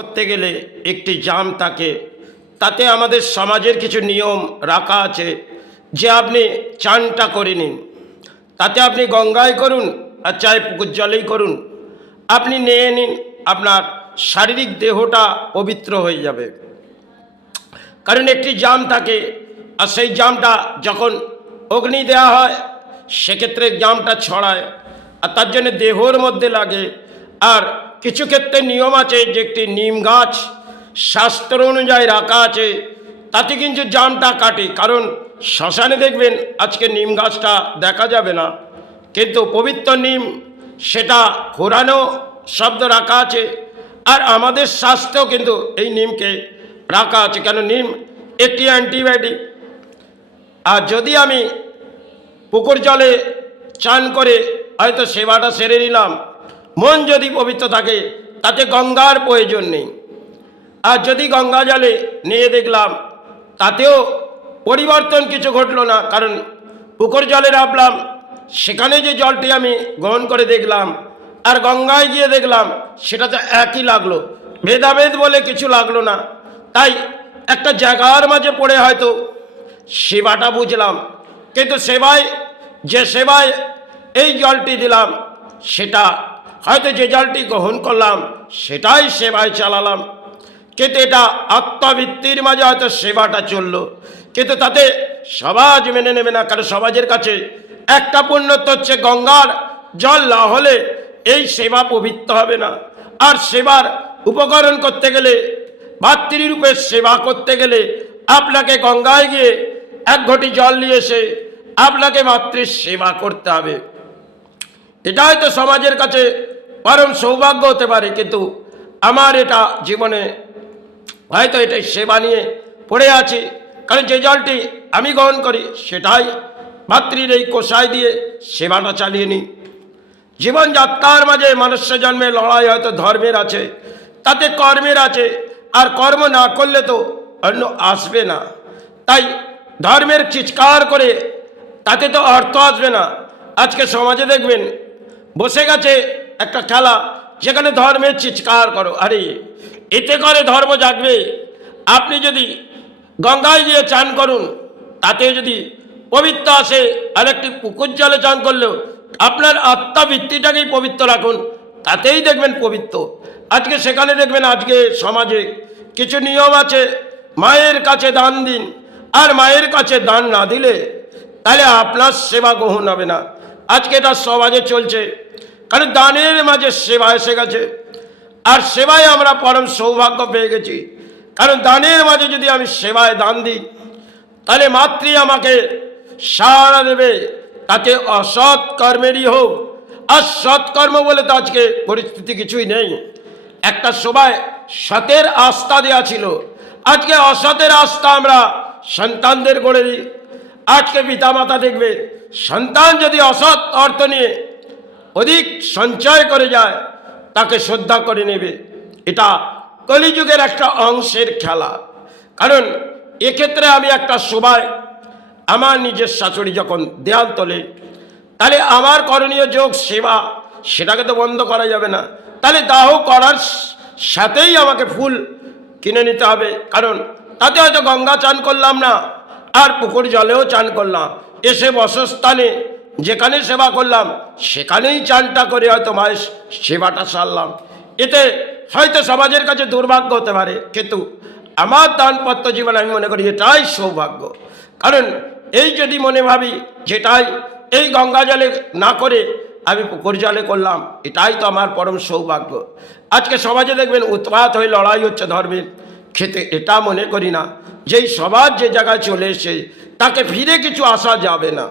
করতে গেলে একটি জাম থাকে, তাতে আমাদের সমাজের কিছু নিয়ম রাখা আছে যে আপনি চানটা করে নিন, তাতে আপনি গঙ্গায় করুন আর চাই পুকুর জলেই করুন, আপনি নিয়ে নিন, আপনার শারীরিক দেহটা পবিত্র হয়ে যাবে। কারণ একটি জাম থাকে, আর সেই জামটা যখন অগ্নি দেওয়া হয় সেক্ষেত্রে জামটা ছড়ায়, আর তার জন্য দেহর মধ্যে লাগে। আর কিছু ক্ষেত্রে নিয়ম আছে যে একটি নিম গাছ শাস্ত্র অনুযায়ী রাখা আছে, তাতে কিন্তু জামটা কাটে। কারণ শ্মশানে দেখবেন আজকে নিম গাছটা দেখা যাবে না, কিন্তু পবিত্র নিম সেটা কোরআনেও শব্দ রাখা আছে, আর আমাদের শাস্ত্রেও কিন্তু এই নিমকে রাখা আছে। কেন নিম একটি অ্যান্টিবায়োটিক। আর যদি আমি পুকুর জলে চান করে হয়তো সেবাটা সেরে নিলাম, মন যদি পবিত্র থাকে তাতে গঙ্গার প্রয়োজন নেই। আর যদি গঙ্গা জলে নিয়ে দেখলাম তাতেও পরিবর্তন কিছু ঘটলো না, কারণ পুকুর জলে নামলাম, সেখানে যে জলটি আমি গ্রহণ করে দেখলাম আর গঙ্গায় গিয়ে দেখলাম সেটা তো একই লাগলো, ভেদাভেদ বলে কিছু লাগলো না। তাই একটা জায়গার মাঝে পড়ে হয়তো সেবাটা বুঝলাম, কিন্তু যে সেবায় এই জলটি দিলাম সেটা হয়তো যে জলটি গ্রহণ করলাম সেটাই সেবায় চালালাম, কিন্তু এটা আত্মবৃত্তির মাঝে হয়তো সেবাটা চললো, কিন্তু তাতে সমাজ মেনে নেবে না। কারণ সমাজের কাছে একটা পুণ্যত্ব হচ্ছে গঙ্গার জল না হলে এই সেবা পবিত্র হবে না। আর সেবার উপকরণ করতে গেলে, ভাতৃরূপে সেবা করতে গেলে আপনাকে গঙ্গায় গিয়ে এক ঘটি জল নিয়ে এসে আপনাকে মাতৃর সেবা করতে হবে। এটা হয়তো সমাজের কাছে পরম সৌভাগ্য হতে পারে, কিন্তু আমার এটা জীবনে হয়তো এটাই সেবা নিয়ে পড়ে আছি। কারণ যে জলটি আমি গ্রহণ করি সেটাই মাতৃর এই কোষায় দিয়ে সেবাটা চালিয়ে নিই। জীবনযাত্রার মাঝে মনুষ্য জন্মে লড়াই হয়তো ধর্মের আছে, তাতে কর্মের আছে, আর কর্ম না করলে তো অন্য আসবে না। তাই ধর্মের চিৎকার করে তাতে তো অর্থ আসবে না। আজকে সমাজে দেখবেন বসে গেছে একটা খেলা, যেখানে ধর্মের চিৎকার করো, আরে এতে করে ধর্ম জাগবে। আপনি যদি গঙ্গায় গিয়ে চান করুন, তাতে যদি পবিত্র আসে, আর একটি পুকুর জলে চান করলেও আপনার আত্মাবৃত্তিটাকেই পবিত্র রাখুন, তাতেই দেখবেন পবিত্র। আজকে সেখানে দেখবেন আজকে সমাজে কিছু নিয়ম আছে, মায়ের কাছে দান দিন, আর মায়ের কাছে দান না দিলে তাহলে আপনার সেবা গ্রহণ হবে না। আজকে এটা সমাজে চলছে, কারণ দানের মাঝে সেবা এসে গেছে, আর সেবায় আমরা পরম সৌভাগ্য পেয়ে গেছি। কারণ দানের মাঝে যদি আমি সেবায় দান দিই তাহলে মাতৃ আমাকে সাড়া দেবে, তাতে অসৎ কর্মেরই হোক। আর সৎকর্ম বলে তো আজকে পরিস্থিতি কিছুই নেই। একটা সময় সতের আস্থা দেওয়া ছিল, আজকে অসতের আস্থা আমরা সন্তানদের গড়ে দিই। আজকে পিতামাতা দেখবে সন্তান যদি অসৎ অর্থ নিয়ে অধিক সঞ্চয় করে যায় তাকে শ্রদ্ধা করে নেবে। এটা কলিযুগের একটা অংশের খেলা। কারণ এক্ষেত্রে আমি একটা সময় আমার নিজের শাশুড়ি যখন দেয়াল তোলে, তাহলে আমার করণীয় যোগ সেবা সেটাকে তো বন্ধ করা যাবে না। তাহলে দাহ করার সাথেই আমাকে ফুল কিনে নিতে হবে, কারণ তাতে হয়তো গঙ্গা চান করলাম না, আর পুকুর জলেও চান করলাম, এসে বসস্থানে যেখানে সেবা করলাম সেখানেই চানটা করে হয়তো মায়ের সেবাটা সারলাম। এতে হয়তো সমাজের কাছে দুর্ভাগ্য হতে পারে, কিন্তু আমার দানপত্র জীবনে আমি মনে করি এটাই সৌভাগ্য। কারণ এই যদি মনে ভাবি যেটাই এই গঙ্গা জলে না করে আমি পুকুর জলে করলাম, এটাই তো আমার পরম সৌভাগ্য। আজকে সমাজে দেখবেন উৎপাত হয়ে লড়াই হচ্ছে ধর্মের ক্ষেত্রে, এটা মনে করি না যেই সমাজ যে জায়গায় চলে এসে তাকে ফিরে কিছু আসা যাবে না।